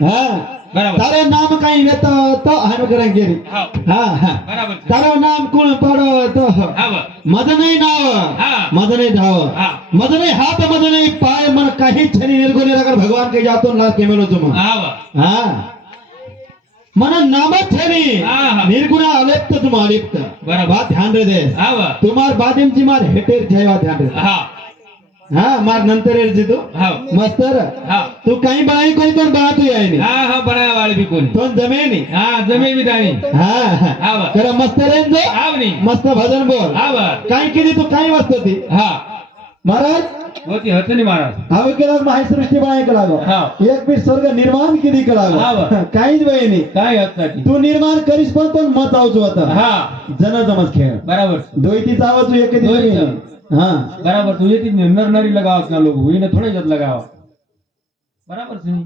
बराबर. तारो नाम काही घेतो तो हम करेंगे हाव. हा बराबर. तारो नाम कोण पडो तो हाव. मज नाही नाव हा. मज नाही धाव हा. मज नाही हात मज नाही पाय मन काही छनी निर्गुण अगर भगवान के जातो ना के मेलो तुम हाव. हा मन नाम छनी हा. निर्गुण अलिप्त तुम अलिप्त बराबर. बात ध्यान रे दे हाव. तुम्हार बादिम जी मार हेटेर जयवा ध्यान रे हा. हा मार नंतर रे तू हाव. मस्तर हा. तू काही बनाई कोणी पण बनातू याय नाही हा हा बनाया वाली भी कोणी. तो जमेनी हा जमे भी दाणी. हा हाव. कर मस्त रेन जो हाव नी. मस्त भजन बोल हाव. काही केली तू काही वाचतो ती हा. महाराज होती हतनी महाराज. हवे केला माही सृष्टी बनाय केला गो हाव. एक भी स्वर्ग निर्माण केली केला गो हाव. काहीच वय नाही काय हतसाठी. तू निर्माण करीस पण मत आवचो आता हा. जन जमस खेळ बराबर. दोईती चाव तू एक दोईती. हा बराबर. तू येती नर नरी लगावत ना लोग हुई ना थोड़े जत लगाव. बराबर सुनी.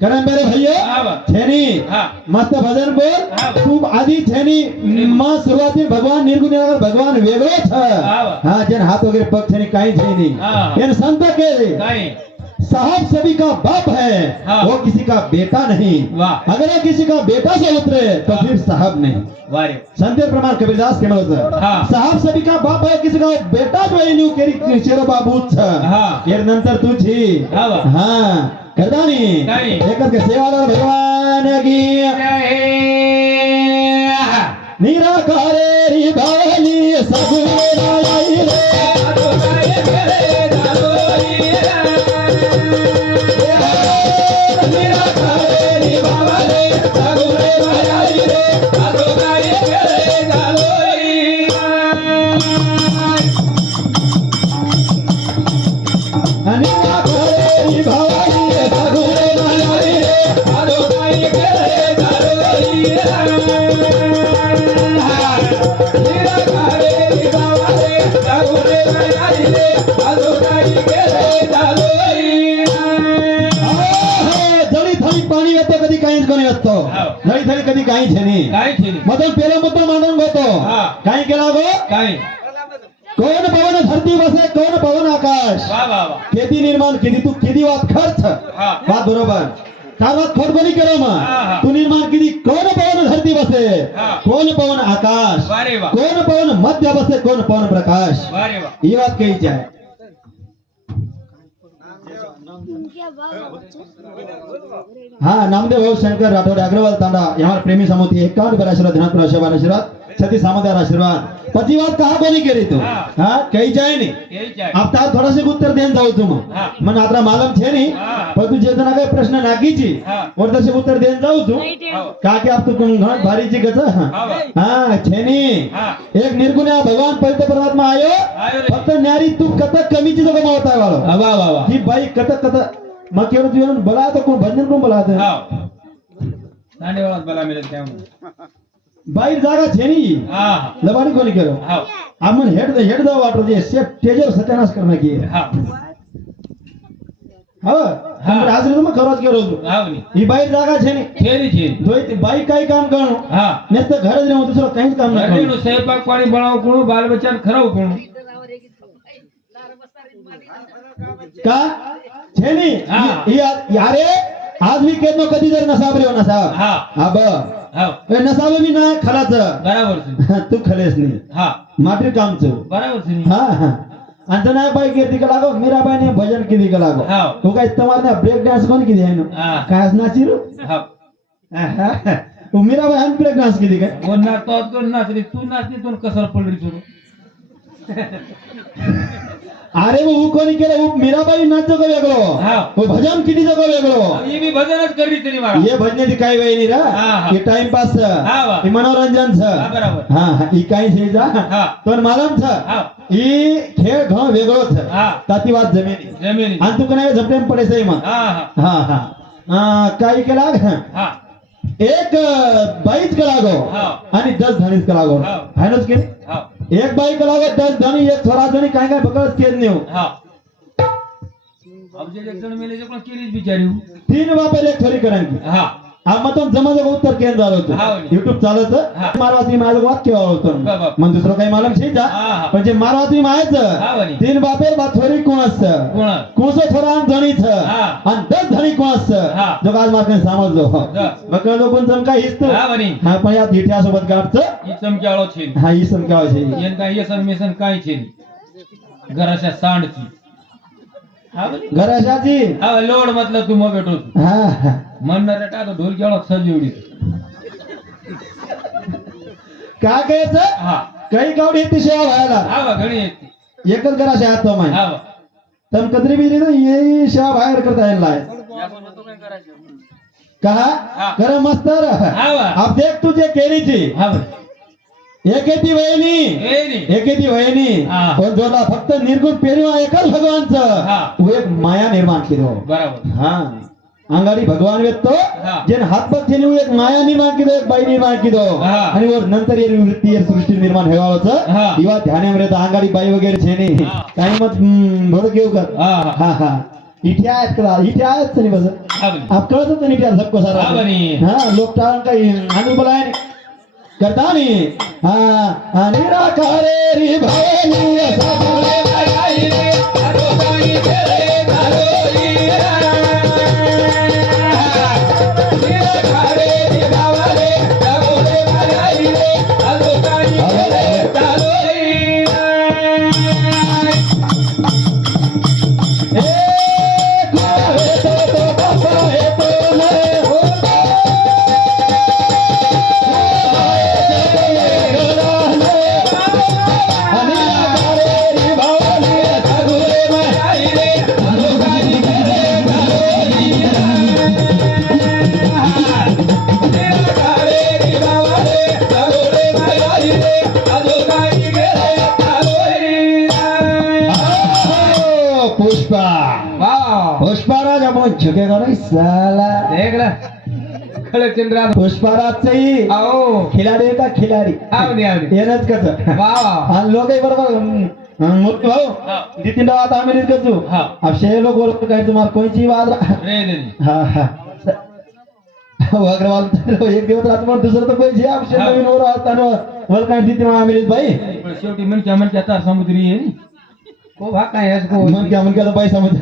कारण मेरे भैया हाव. छेनी हा. मस्त भजन बोल हाव. तू आधी छेनी मग सुरुवाती भगवान निर्गुण निराकार भगवान वेगळोच हाव. हा जन हाथ वगैरे पग छेनी काही छेनी हा. इन संत के काय. साहब सभी का बाप है हाँ। वो किसी का बेटा नहीं वाह. अगर ये किसी का बेटा से उतरे तो फिर साहब नहीं वारे. संत प्रमाण कबीरदास के मतलब हाँ। साहब सभी का बाप है किसी का बेटा जो है न्यू केरी शेरो बाबूच हाँ। यार नंतर तुझी हाँ वा. हाँ करदानी नाही. एकच के सेवादार भगवान की निराकारे री भावली सगुणे नाई रे नळी थळी कधी काही छेनी काय छेनी. मतलब पेला मुद्दा मांडून घेतो हा. काय केला गो काय. कोण पवन धरती बसे कोण पवन आकाश वा वा वा. खेती निर्माण केली तू किती वाद खर्च हा. बात बरोबर काय बात खोट कोणी केलं हा, मग हा. तू निर्माण केली कोण पवन धरती बसे हा. कोण पवन आकाश वारे वा. कोण पवन मध्य बसे कोण पवन प्रकाश वारे वा. ही बात कहीची आहे हाँ नामदेव भाऊ शंकर राठौड़ अग्रवाल तांडा यहाँ प्रेमी समिति 51 बार आशीर्वाद ध्यान आशीर्वाद आशीर्वाद छत्तीस सामदार आशीर्वाद पची बात कहा बोली करी तू हाँ कही जाए नहीं यही चाहे. अब तार थोड़ा से उत्तर देन जाओ तुम हाँ. मन आतरा मालूम छे नहीं हाँ. पर तू जेतना काही प्रश्न नाकीची हाँ. और तसे उत्तर देन जाऊ तू हाव. का की अब तू घणत भारीची कच हाव. हाँ छेनी हा. एक निर्गुण भगवान पवित्र परमात्मा आयो आयो रे. फक्त न्यारी तू कतक कमीची जगह होता वालो वा वा वा. की बाई कतक कतक मग केवळ तू येऊन बोला तो कोण भजन कोण बोला हाव. दांडेवाळात बला मिळत त्यामुळे. बाई जागा छेनी हा. लबानी कोणी केलो हाव. आमन हेड दा वाटर जे सेफ तेजर सत्यानाश करना की हाव. हा हम राजरे मग खरच केलो हाव नी. ही बाई जागा छेनी छेनी छेनी. दोय बाई काय काम करणं हा. नेस्त घर ज रहू दुसरं काहीच काम नाही घरडीનું स्वयंपाक पाणी બનાવો કોણ બાલ બચ્ચાને ખરાવ કોણ. का छेनी हा. यारे आज मी केनो कधी जर नसाब रे नसाब हा. हा ब हाव. ए नसाब मी ना खलाच बराबर છે. तू खलेस नाही हा. माटी कामचं बराबर છે नी. हा हा अंजना बाई कीर्ती का लागो मीराबाई ने भजन कीधी का लागो हाव. तू काय तुम्हाला ना ब्रेक डान्स कोण कीधी आहे ना हा. काय नाची रू हाव. तू मीराबाई आणि ब्रेक डान्स कीधी काय कोण नाचतो कोण नाचली तू नाचली तू कसर पडली तू. अरे वो कोणी केलं वो मीराबाई नाचो का वेगळो हाव. वो भजन कीधी जगो वेगळो ही बी भजनच करी तरी मारा. ये भजने काही वेळ नाही रा हा, हा. हे टाइम पास हा, वा. हे मनोरंजन हा, बराबर. हा हा ही काही छे जा हा. पण मालम छ हाव. ही खेळ घ वेगळो छ हा. ताती वाद जमिनी जमिनी. आणि तू कनाय झपटेम पडे सही मग हा हा हा हा काही केला हा. एक बाईच का लागो हा. आणि 10 धणीच का लागो हा. हायनच के हाव. एक बाई का लागो 10 धणी एक थोडा धणी काय काय बकळच केन नेऊ हाव. अब जे एक जण मेले जे पण केलीच बिचारी. 3 वापर एक थोडी करांची हा. मग तो जमाचं उत्तर केलं झालं हा. होतं युट्यूब चालत हा. मारवाची माझं वाक्य होतं बाबा. मग दुसरं काही मालम शेजा हा. पण जे मारवाची हा मायचं बनी. तीन बापेर बा थोडी कोण असतं कोण? कोस थोडा धणीच हा. आणि 10 धणी कोण असतं हा. जो आज मार्केट समजलो जा. मग कळलो कोण जम काय हिसतो हा बनी. हा पण यात इतिहासोबत गाठचं ही चमच्याळो छे हा ही सम काय आहे येन काय येसन मेसन काय छे घराच्या सांडची हा बनी. घराशाची हा लोड मतलब तू मग भेटो हा म्हणणार टाक ढोल केळो सजीवडी काय कायचं हा काही कावडी येते सेवा व्हायला हा बा घडी येते एकच घराशा हात तो माय हा बा तम कदरी बिरी ना ये सेवा बाहेर करता येईल लाय याबरोबर तो काय करायचं कहा हा. कर मस्तर हा बा अब देख तुझे केलीची हा बा एकेती वहिनी ए नी एकेती वहिनी हा. पण जोला फक्त निर्गुण पेरिवा एकच भगवानचं हा. वो एक माया निर्माण केलो बरोबर हा अंगारी भगवान व्यक्तो हा. जेन हातपत जेने एक माया निर्माण केलो एक बाई निर्माण केलो हा. आणि वर नंतर ये वृत्ती ये सृष्टी निर्माण हेवाळचं हा. इवा ध्यानामध्ये तर अंगारी बाई वगैरे छेने हा. काही मत भर घेऊ कर हा हा हा इथे आहेत का इथे आहेत नाही बस हा बनी. आप कळत नाही इथे सबको सारा हा बनी. हा लोक टाळून काही आणून बोलाय करता नाही हा निराकारे रे भवानी असा बोले आई रे अरोगाई तेरे दारोई निराकारे रे बावाले दारोरे आई रे अरोगाई तेरे दारोई आई रे अरोगाई तेरे दारोई निराकारे रे बावाले दारोरे आई रे अरोगाई तेरे दारोई पुष्पा वाह पुष्पाराज आपण झुकेगा नाही साला देख ले खळे चंद्रा पुष्पाराजही आओ खिलाडी का खिलाडी आवडी आवडी येणच कस वाह आणि लोकही बरोबर मोठी भाऊ हा. नितीन राव आता आम्ही करतो हा. अब शे लोक बोलतो काय तुम्हाला कोणची वाद रे रे हा हा अग्रवाल एक दिवस राहतो पण दुसरं तर पैसे आपशे हा. नवीन वर असताना वर काय नितीन आम्ही भाई पण शेवटी मनच्या आता समुद्री आहे नी को भा काय आहे को मन क्या पैसा मध्ये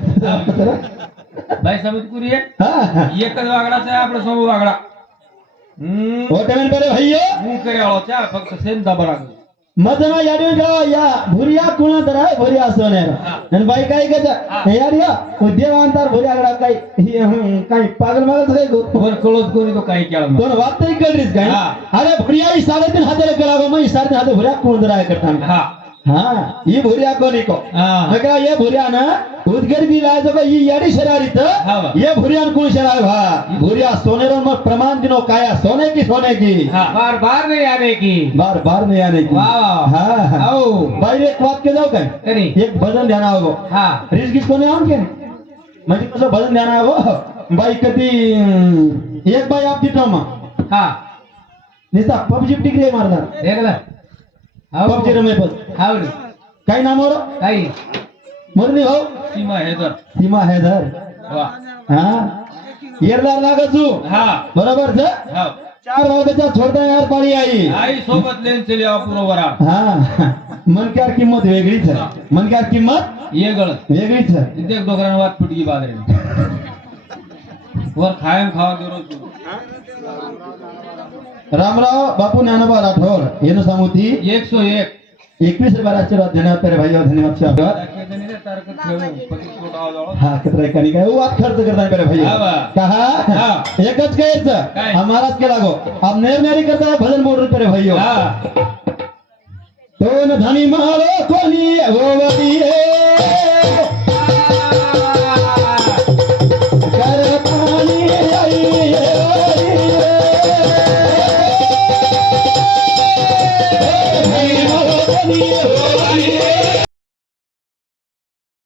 बाई समुद्री आहे हा एकच वागडाचा आहे आपला समूह वागडा होटल बरे भैया હું કર્યાળો ચા ફક્ત સેમ દબા રાખજો मजना याडी या भुरिया कुणा तर आहे भुरिया सोनेर हा. आणि बाई काय हा. यार या देवांतर भुरिया गडा काही पागल मागत काय गो वर कळत कोणी तो काही केला नाही. दोन वाद तरी कळलीस काय हा. अरे भुरिया ही 3.5 हाताला केला गो मग 3.5 हात भुरिया कोण राय करता हा हा ही भुरिया कोणी को हा मग ये भुरिया ना उद्गर दिला जो ही याडी शरारीत हा बा. ये भुरिया कोण शरार भा भुरिया सोनेर मग प्रमाण दिनो काय सोने की हा बार बार नहीं आने की बार बार नहीं आने की वाह, वाह. हाँ हाँ आओ बाहेर एक वाक्य जाऊ काय करी एक भजन ध्यान आवो हा रीस गीत कोणी आण के म्हणजे कसं भजन ध्यान आवो बाई कधी एक बाई आप दितो मग हा निस्ता पबजी टिकरे मारणार देख ले पबजी रमे पण आवडी काय नाम और काही मुरली हो सीमा हैदर सीमा हैदर वाह हाँ येरदार लागजू हा बरोबर छ हा 4 बार बच्चा छोड़ता यार पाड़ी आई आई सोबत लेन चली पुरो वरा हाँ मन की यार किंमत वेगळीच है मन की यार किंमत ये गळ वेगळीच है देख डोकरान वाट फुटकी बाजरे वर खायम खावा देरो तू रामराव बापू ज्ञानोबा राठोड येणं सामुती 101 21 रुपये आशीर्वाद धन्यवाद तेरे भाई धन्यवाद से आभार हाँ कितना कनी काय वो आप खर्च करता है मेरे भैया हाँ बा. कहा हाँ. एकच कायच काय? हमारा के लागो अब नेर नेरी करता है भजन बोल रहे भैया तो न धनी मारो कोनी वो वदिए कर पानी आई धनी मारो कोनी वो वदिए